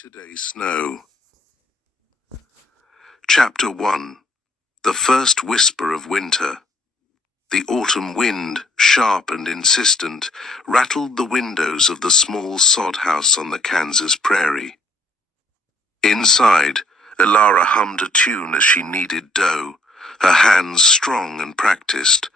Day-to-day snow. Chapter 1. The first whisper of winter. The autumn wind, sharp and insistent, rattled the windows of the small sod house on the Kansas prairie. Inside, Elara hummed a tune as she kneaded dough, her hands strong and practiced.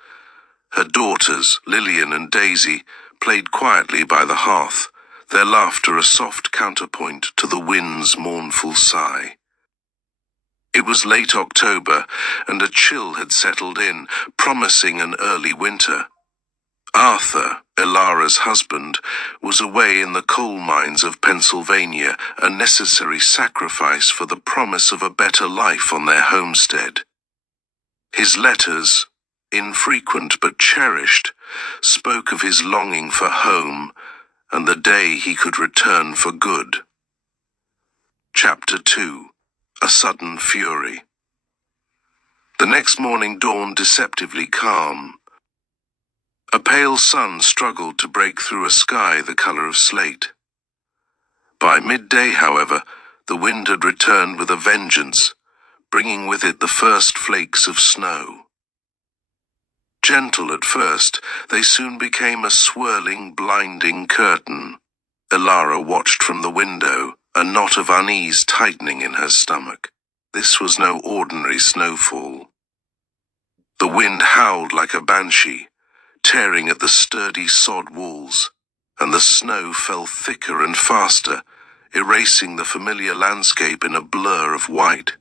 Her daughters, Lillian and Daisy, played quietly by the hearth, their laughter a soft counterpoint to the wind's mournful sigh. It was late October, and a chill had settled in, promising an early winter. Arthur, Elara's husband, was away in the coal mines of Pennsylvania, a necessary sacrifice for the promise of a better life on their homestead. His letters, infrequent but cherished, spoke of his longing for home and the day he could return for good. Chapter 2. A Sudden Fury. The next morning dawned deceptively calm. A pale sun struggled to break through a sky the color of slate. By midday, however, the wind had returned with a vengeance, bringing with it the first flakes of snow. Gentle at first, they soon became a swirling, blinding curtain. Elara watched from the window, a knot of unease tightening in her stomach. This was no ordinary snowfall. The wind howled like a banshee, tearing at the sturdy sod walls, and the snow fell thicker and faster, erasing the familiar landscape in a blur of white.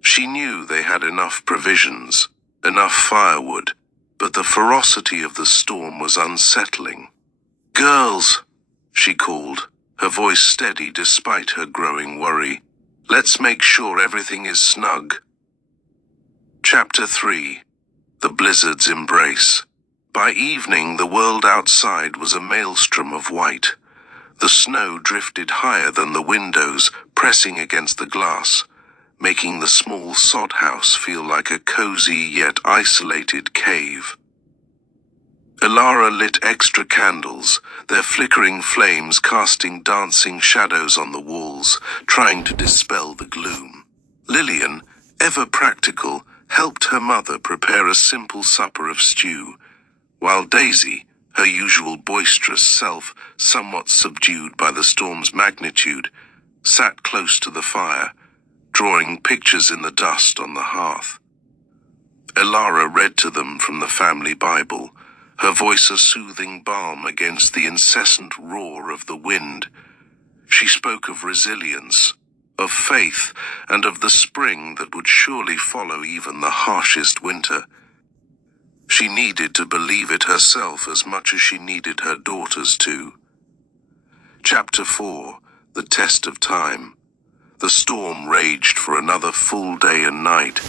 She knew they had enough provisions, enough firewood, but the ferocity of the storm was unsettling. "Girls," she called, her voice steady despite her growing worry. "Let's make sure everything is snug." Chapter 3. The Blizzard's Embrace. By evening, the world outside was a maelstrom of white. The snow drifted higher than the windows, pressing against the glass, making the small sod house feel like a cozy yet isolated cave. Elara lit extra candles, their flickering flames casting dancing shadows on the walls, trying to dispel the gloom. Lillian, ever practical, helped her mother prepare a simple supper of stew, while Daisy, her usual boisterous self, somewhat subdued by the storm's magnitude, sat close to the fire, drawing pictures in the dust on the hearth. Elara read to them from the family Bible, her voice a soothing balm against the incessant roar of the wind. She spoke of resilience, of faith, and of the spring that would surely follow even the harshest winter. She needed to believe it herself as much as she needed her daughters to. Chapter 4. The Test of Time. The storm raged for another full day and night.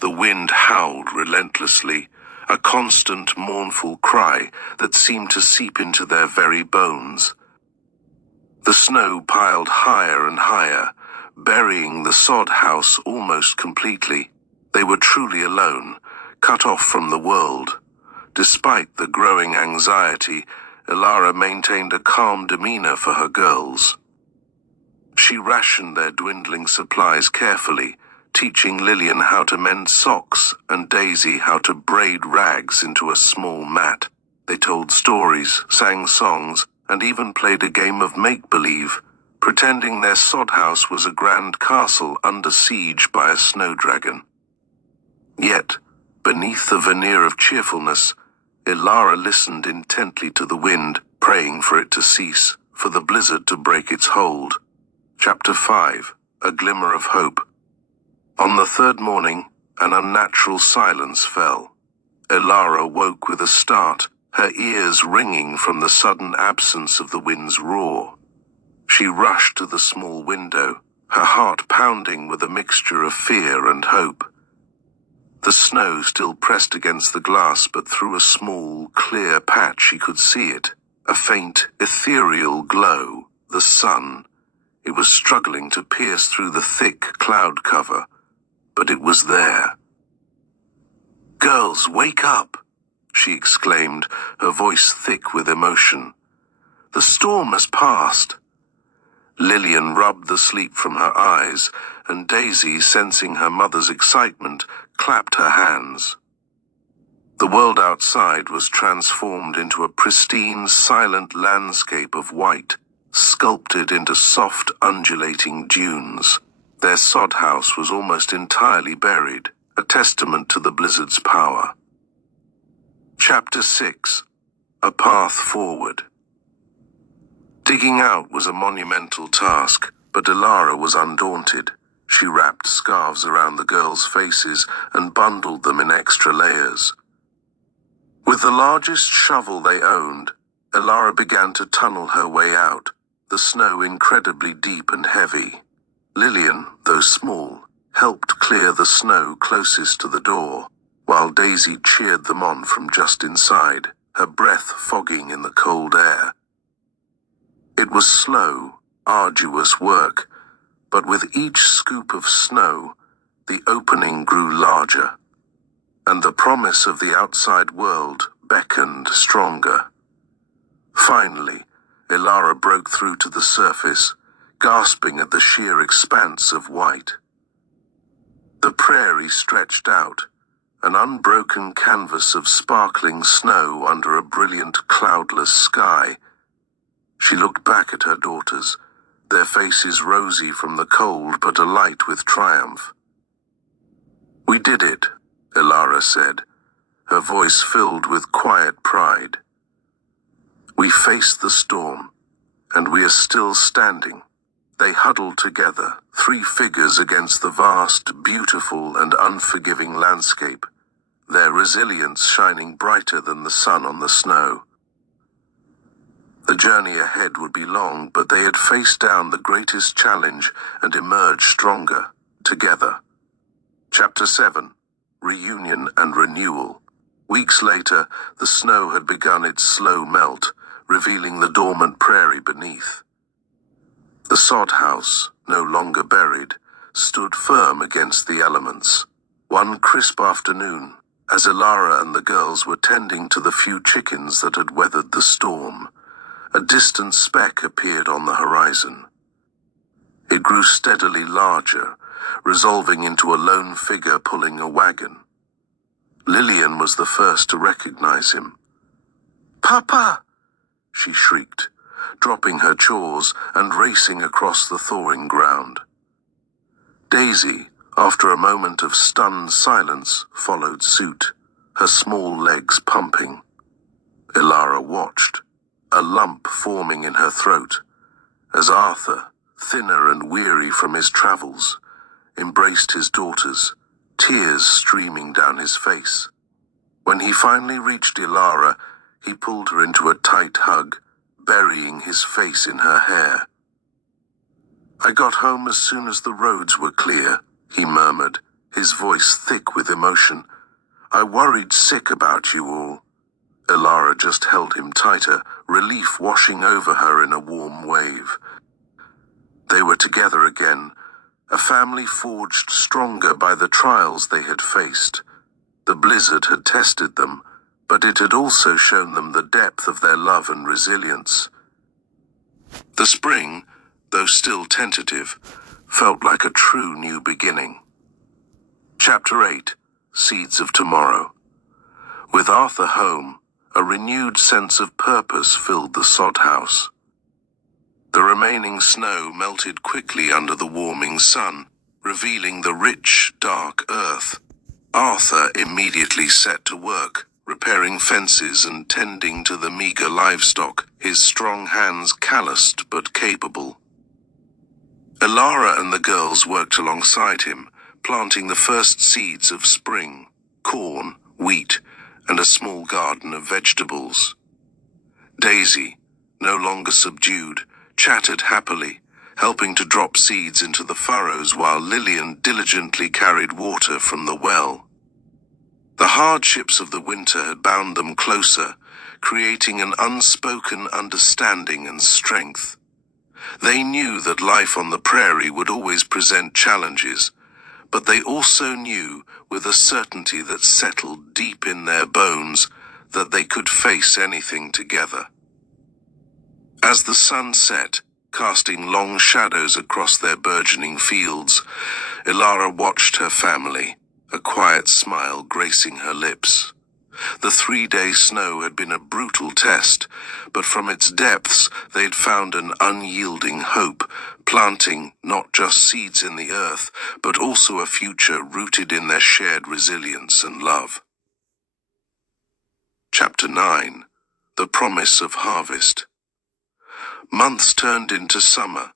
The wind howled relentlessly, a constant mournful cry that seemed to seep into their very bones. The snow piled higher and higher, burying the sod house almost completely. They were truly alone, cut off from the world. Despite the growing anxiety, Elara maintained a calm demeanor for her girls. She rationed their dwindling supplies carefully, teaching Lillian how to mend socks and Daisy how to braid rags into a small mat. They told stories, sang songs, and even played a game of make-believe, pretending their sod house was a grand castle under siege by a snow dragon. Yet, beneath the veneer of cheerfulness, Elara listened intently to the wind, praying for it to cease, for the blizzard to break its hold. Chapter 5. A Glimmer of Hope. On the third morning, an unnatural silence fell. Elara woke with a start, her ears ringing from the sudden absence of the wind's roar. She rushed to the small window, her heart pounding with a mixture of fear and hope. The snow still pressed against the glass, but through a small, clear patch she could see it, a faint, ethereal glow, the sun. It was struggling to pierce through the thick cloud cover, but it was there. "Girls, wake up!" she exclaimed, her voice thick with emotion. "The storm has passed." Lillian rubbed the sleep from her eyes, and Daisy, sensing her mother's excitement, clapped her hands. The world outside was transformed into a pristine, silent landscape of white, sculpted into soft, undulating dunes. Their sod house was almost entirely buried, a testament to the blizzard's power. Chapter 6. A Path Forward. Digging out was a monumental task, but Ilara was undaunted. She wrapped scarves around the girls' faces and bundled them in extra layers. With the largest shovel they owned, Ilara began to tunnel her way out, the snow incredibly deep and heavy. Lillian, though small, helped clear the snow closest to the door, while Daisy cheered them on from just inside, her breath fogging in the cold air. It was slow, arduous work, but with each scoop of snow, the opening grew larger, and the promise of the outside world beckoned stronger. Finally, Ilara broke through to the surface, gasping at the sheer expanse of white. The prairie stretched out, an unbroken canvas of sparkling snow under a brilliant cloudless sky. She looked back at her daughters, their faces rosy from the cold but alight with triumph. "We did it," Ilara said, her voice filled with quiet pride. "We faced the storm, and we are still standing." They huddled together, three figures against the vast, beautiful, and unforgiving landscape, their resilience shining brighter than the sun on the snow. The journey ahead would be long, but they had faced down the greatest challenge and emerged stronger, together. Chapter 7. Reunion and Renewal. Weeks later, the snow had begun its slow melt, revealing the dormant prairie beneath. The sod house, no longer buried, stood firm against the elements. One crisp afternoon, as Ilara and the girls were tending to the few chickens that had weathered the storm, a distant speck appeared on the horizon. It grew steadily larger, resolving into a lone figure pulling a wagon. Lillian was the first to recognize him. "Papa!" she shrieked, dropping her chores and racing across the thawing ground. Daisy, after a moment of stunned silence, followed suit, her small legs pumping. Ilara watched, a lump forming in her throat, as Arthur, thinner and weary from his travels, embraced his daughters, tears streaming down his face. When he finally reached Ilara, he pulled her into a tight hug, burying his face in her hair. "I got home as soon as the roads were clear," he murmured, his voice thick with emotion. "I worried sick about you all." Ilara just held him tighter, relief washing over her in a warm wave. They were together again, a family forged stronger by the trials they had faced. The blizzard had tested them, but it had also shown them the depth of their love and resilience. The spring, though still tentative, felt like a true new beginning. Chapter 8. Seeds of Tomorrow. With Arthur home, a renewed sense of purpose filled the sod house. The remaining snow melted quickly under the warming sun, revealing the rich, dark earth. Arthur immediately set to work, repairing fences and tending to the meager livestock, his strong hands calloused but capable. Ilara and the girls worked alongside him, planting the first seeds of spring, corn, wheat, and a small garden of vegetables. Daisy, no longer subdued, chattered happily, helping to drop seeds into the furrows while Lillian diligently carried water from the well. The hardships of the winter had bound them closer, creating an unspoken understanding and strength. They knew that life on the prairie would always present challenges, but they also knew, with a certainty that settled deep in their bones, that they could face anything together. As the sun set, casting long shadows across their burgeoning fields. Ilara watched her family, a quiet smile gracing her lips. The 3-day snow had been a brutal test, but from its depths they'd found an unyielding hope, planting not just seeds in the earth, but also a future rooted in their shared resilience and love. Chapter 9. The Promise of Harvest. Months turned into summer,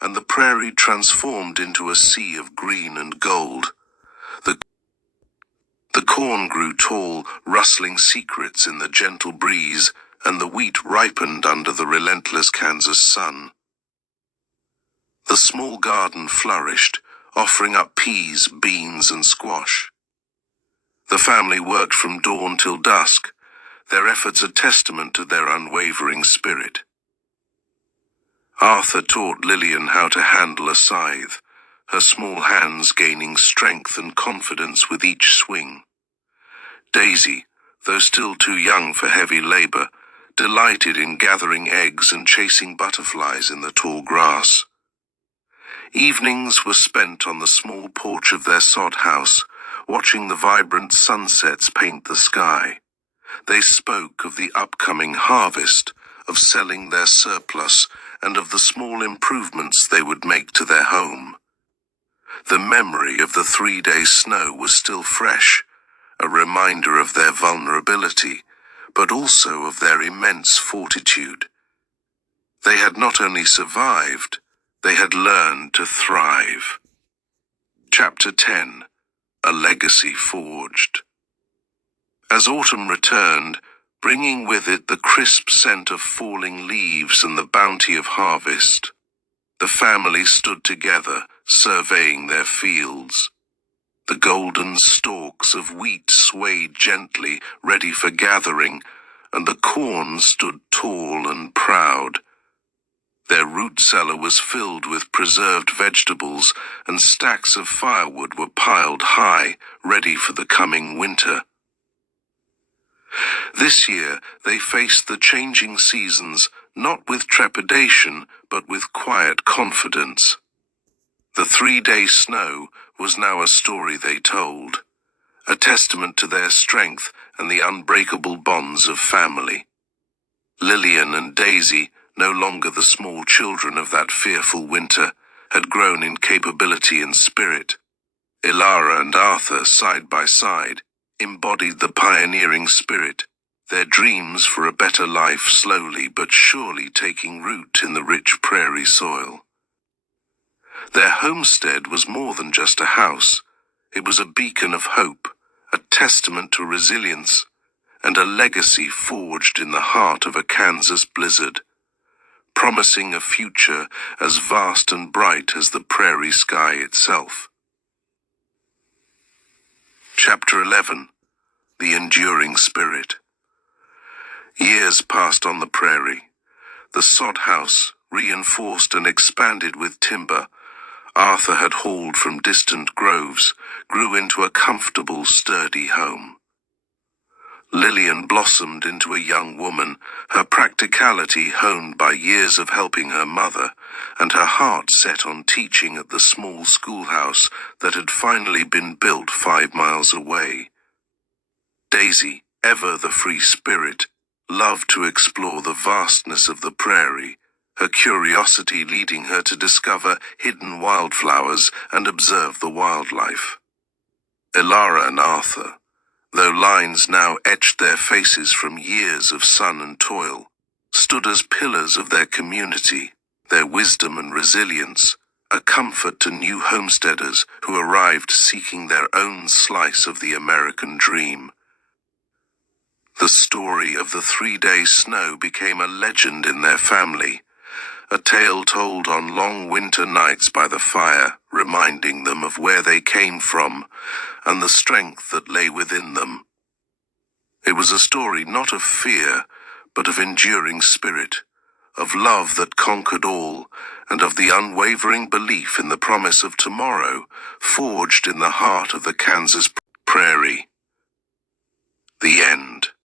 and the prairie transformed into a sea of green and gold. The corn grew tall, rustling secrets in the gentle breeze, and the wheat ripened under the relentless Kansas sun. The small garden flourished, offering up peas, beans, and squash. The family worked from dawn till dusk, their efforts a testament to their unwavering spirit. Arthur taught Lillian how to handle a scythe, her small hands gaining strength and confidence with each swing. Daisy, though still too young for heavy labor, delighted in gathering eggs and chasing butterflies in the tall grass. Evenings were spent on the small porch of their sod house, watching the vibrant sunsets paint the sky. They spoke of the upcoming harvest, of selling their surplus, and of the small improvements they would make to their home. The memory of the 3-day snow was still fresh, a reminder of their vulnerability, but also of their immense fortitude. They had not only survived, they had learned to thrive. Chapter 10. A Legacy Forged. As autumn returned, bringing with it the crisp scent of falling leaves and the bounty of harvest, the family stood together, surveying their fields. The golden stalks of wheat swayed gently, ready for gathering, and the corn stood tall and proud. Their root cellar was filled with preserved vegetables, and stacks of firewood were piled high, ready for the coming winter. This year they faced the changing seasons, not with trepidation, but with quiet confidence. The 3-day snow was now a story they told, a testament to their strength and the unbreakable bonds of family. Lillian and Daisy, no longer the small children of that fearful winter, had grown in capability and spirit. Ilara and Arthur, side by side, embodied the pioneering spirit, their dreams for a better life slowly but surely taking root in the rich prairie soil. Their homestead was more than just a house. It was a beacon of hope, a testament to resilience, and a legacy forged in the heart of a Kansas blizzard, promising a future as vast and bright as the prairie sky itself. Chapter 11. The Enduring Spirit. Years passed on the prairie. The sod house, reinforced and expanded with timber, Arthur had hauled from distant groves, grew into a comfortable, sturdy home. Lillian blossomed into a young woman, her practicality honed by years of helping her mother, and her heart set on teaching at the small schoolhouse that had finally been built 5 miles away. Daisy, ever the free spirit, loved to explore the vastness of the prairie, her curiosity leading her to discover hidden wildflowers and observe the wildlife. Ilara and Arthur, though lines now etched their faces from years of sun and toil, stood as pillars of their community, their wisdom and resilience, a comfort to new homesteaders who arrived seeking their own slice of the American dream. The story of the 3-day snow became a legend in their family, a tale told on long winter nights by the fire, reminding them of where they came from and the strength that lay within them. It was a story not of fear, but of enduring spirit, of love that conquered all, and of the unwavering belief in the promise of tomorrow, forged in the heart of the Kansas prairie.